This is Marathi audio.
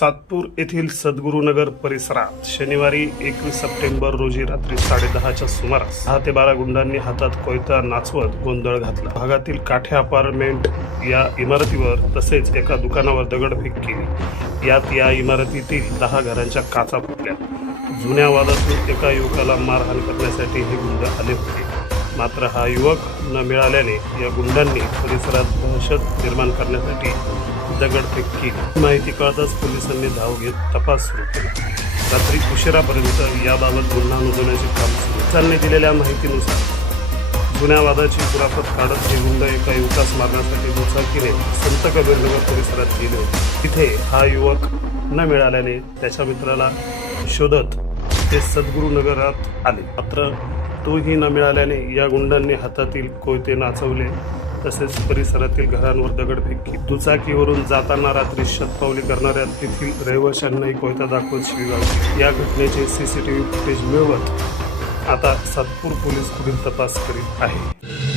सातपूर येथील सद्गुरुनगर परिसरात शनिवारी एकवीस सप्टेंबर रोजी रात्री साडेदहाच्या सुमारास दहा ते बारा गुंडांनी हातात कोयता नाचवत गोंधळ घातला. भागातील काठे अपार्टमेंट या इमारतीवर तसेच एका दुकानावर दगडफेक केली. यात या इमारतीतील दहा घरांच्या काचा फुटल्या. जुन्या वादातून एका युवकाला मारहाण करण्यासाठी हे गुंड आले होते. मात्र हा युवक न मिळाल्याने या गुंडांनी परिसरात दहशत निर्माण करण्यासाठी दगडफेक केली माहिती कळताच पोलिसांनी धाव घेत तपास सुरू केला. रात्री उशिरापर्यंत याबाबत गुन्हा नोंदवण्याचे काम सुरू. त्यांनी दिलेल्या माहितीनुसार जुन्या वादाची कुरापत काढत हे गुंड एका युवकास मारण्यासाठी दुचाकीने संत कबीरनगर परिसरात गेले होते. तिथे हा युवक न मिळाल्याने त्याच्या मित्राला शोधत ते सद्गुरुनगरात आले. मात्र तोही न मिळाल्याने या गुंडांनी हातातील कोयते नाचवले तसेच परिसरातील घरांवर दगडफेक केली दुचाकीवरून जाताना रात्री शतपावली करणाऱ्या तेथील रहिवाशांनाही कोयता दाखवत शिवीगाळ. या घटनेचे सीसीटीव्ही फुटेज मिळवत आता सातपूर पोलीस पुढील तपास करीत आहे.